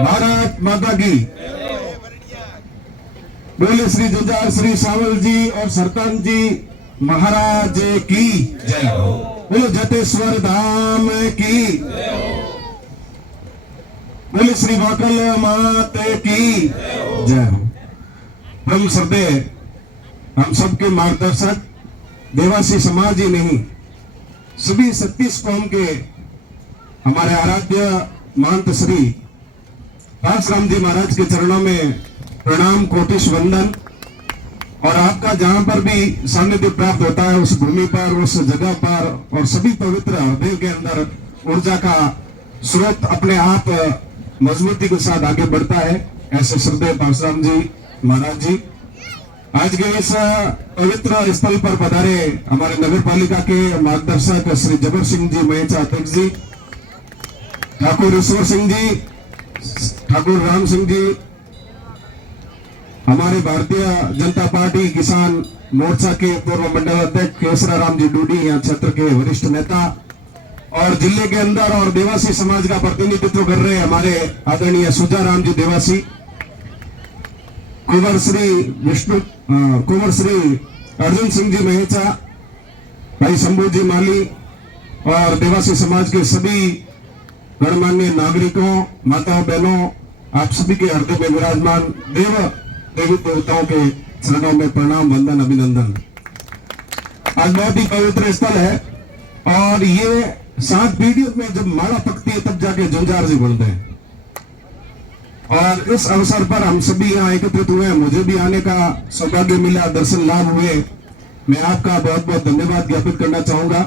भारत माता की। बोले श्री जुंजार श्री सावल जी और सरतान जी महाराज की जय हो। बोलो जटेश्वर धाम की। बोले श्री वाकल मात की जय हो। ब्रह्म श्रद्धेय हम सबके मार्गदर्शक देवासी समाज ही नहीं, सभी 36 कौम के हमारे आराध्य महंत श्री राम जी महाराज के चरणों में प्रणाम कोटिश वंदन। और आपका जहां पर भी सानिध्य प्राप्त होता है उस भूमि पर, उस जगह पर और सभी पवित्र हृदय के अंदर ऊर्जा का स्रोत अपने आप मजबूती के साथ आगे बढ़ता है। ऐसे श्रद्धेय परशुराम जी महाराज जी आज के इस पवित्र स्थल पर पधारे हमारे नगर पालिका के मार्गदर्शक श्री जबर सिंह जी महेचा अध्यक्ष जी, ठाकुर ईश्वर सिंह जी, ठाकुर राम सिंह जी, हमारे भारतीय जनता पार्टी किसान मोर्चा के पूर्व मंडल अध्यक्ष केसरा राम जी डूडी, यहाँ क्षेत्र के वरिष्ठ नेता और जिले के अंदर और देवासी समाज का प्रतिनिधित्व कर रहे हमारे आदरणीय सुजा राम जी देवासी, कुंवर श्री अर्जुन सिंह जी महेचा, भाई शंभू जी माली और देवासी समाज के सभी गणमान्य नागरिकों, माताओं, बहनों, आप सभी के हृदय में विराजमान देवी देवताओं के चरणों में प्रणाम वंदन अभिनंदन। आज बहुत ही पवित्र स्थल है और ये 7 पीढ़ियों में जब माला पकती है तब जाके जुंजार जी बनते हैं। और इस अवसर पर हम सभी यहाँ एकत्रित हुए, मुझे भी आने का सौभाग्य मिला, दर्शन लाभ हुए। मैं आपका बहुत बहुत धन्यवाद ज्ञापित करना चाहूंगा।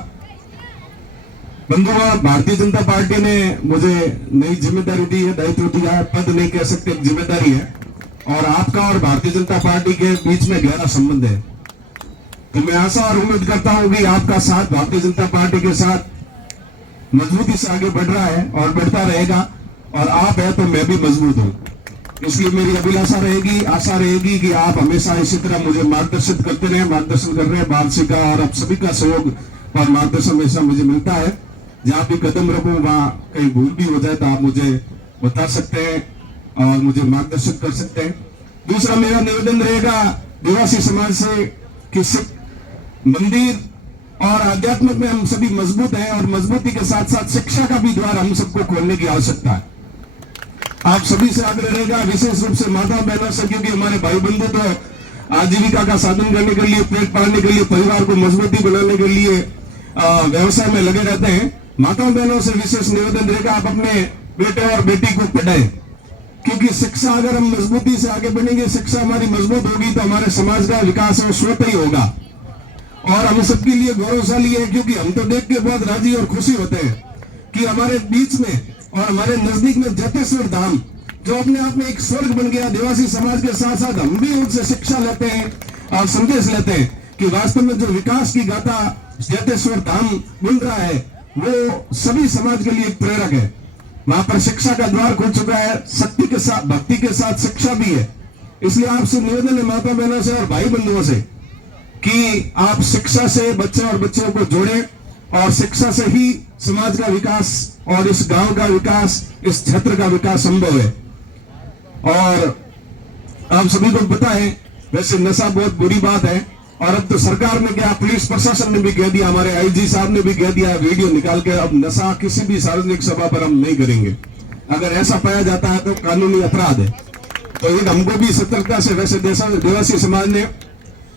बंधुओं, भारतीय जनता पार्टी ने मुझे नई जिम्मेदारी दी है, दायित्व दिया है, पद नहीं कह सकते, जिम्मेदारी है। और आपका और भारतीय जनता पार्टी के बीच में गहरा संबंध है, तो मैं आशा और उम्मीद करता हूं कि आपका साथ भारतीय जनता पार्टी के साथ मजबूती से आगे बढ़ रहा है और बढ़ता रहेगा। और आप है तो मैं भी मजबूत हूं, इसलिए मेरी अभिलाषा रहेगी, आशा रहेगी कि आप हमेशा इसी तरह मुझे मार्गदर्शित करते रहे। मार्गदर्शन कर रहे हैं बाल का और आप सभी का सहयोग और मार्गदर्शन हमेशा मुझे मिलता है। जहां भी कदम रखूं वहां कहीं भूल भी हो जाए तो आप मुझे बता सकते हैं और मुझे मार्गदर्शित कर सकते हैं। दूसरा मेरा निवेदन रहेगा देवासी समाज से कि मंदिर और आध्यात्मिक में हम सभी मजबूत हैं और मजबूती के साथ साथ शिक्षा का भी द्वार हम सबको खोलने की आवश्यकता है। आप सभी से आग्रह रहेगा, विशेष रूप से माता बहनों से, क्योंकि हमारे भाई बंधु तो आजीविका का साधन करने के लिए, पेट पालने के लिए, परिवार को मजबूती बनाने के लिए व्यवसाय में लगे रहते हैं। माताओं बहनों से विशेष निवेदन रहेगा, आप अपने बेटे और बेटी को पढ़ाएं, क्योंकि शिक्षा अगर हम मजबूती से आगे बढ़ेंगे, शिक्षा हमारी मजबूत होगी तो हमारे समाज का विकास है स्वतः ही होगा। और हम सबके लिए गौरवशाली है, क्योंकि हम तो देख के बहुत राजी और खुशी होते हैं कि हमारे बीच में और हमारे नजदीक में जटेश्वर धाम, जो अपने आप में एक स्वर्ग बन गया, देवासी समाज के साथ साथ हम भी उनसे शिक्षा लेते हैं और संदेश लेते हैं कि वास्तव में जो विकास की गाथा जटेश्वर धाम बन रहा है वो सभी समाज के लिए एक प्रेरक है। वहां पर शिक्षा का द्वार खुल चुका है, शक्ति के साथ भक्ति के साथ शिक्षा भी है। इसलिए आपसे निवेदन है माता बहनों से और भाई बंधुओं से कि आप शिक्षा से बच्चे और बच्चियों को जोड़ें और शिक्षा से ही समाज का विकास और इस गांव का विकास, इस क्षेत्र का विकास संभव है। और आप सभी को पता है वैसे नशा बहुत बुरी बात है और अब तो सरकार ने क्या, पुलिस प्रशासन ने भी कह दिया, हमारे आईजी साहब ने भी कह दिया वीडियो निकाल के, अब नशा किसी भी सार्वजनिक सभा पर हम नहीं करेंगे। अगर ऐसा पाया जाता है तो कानूनी अपराध है। तो एक हमको भी सतर्कता से, वैसे देवासी समाज ने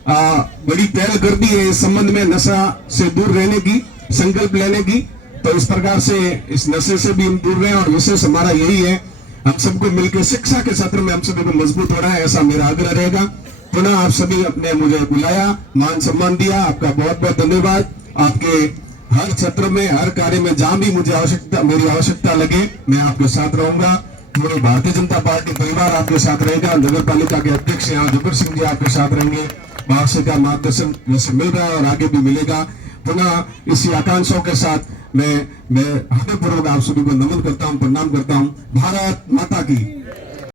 बड़ी पहल कर दी है इस संबंध में, नशा से दूर रहने की संकल्प लेने की। तो इस प्रकार से इस नशे से भी हम दूर रहे और विशेष हमारा यही है, हम सबको मिलकर शिक्षा के क्षेत्र में हम सभी को मजबूत हो रहा है, ऐसा मेरा आग्रह रहेगा। पुनः आप सभी अपने मुझे बुलाया, मान सम्मान दिया, आपका बहुत बहुत धन्यवाद। आपके हर क्षेत्र में, हर कार्य में जहां भी मुझे मेरी आवश्यकता लगे मैं आपके साथ रहूंगा। पूरे भारतीय जनता पार्टी परिवार आपके साथ रहेगा। नगर पालिका के अध्यक्ष यहाँ जबर सिंह जी आपके साथ रहेंगे। बाहर का मार्गदर्शन जैसे मिल रहा है और आगे भी मिलेगा। पुनः इसी आकांक्षाओं के साथ मैं हृदयपूर्वक आप सभी को नमन करता हूँ, प्रणाम करता हूँ। भारत माता की।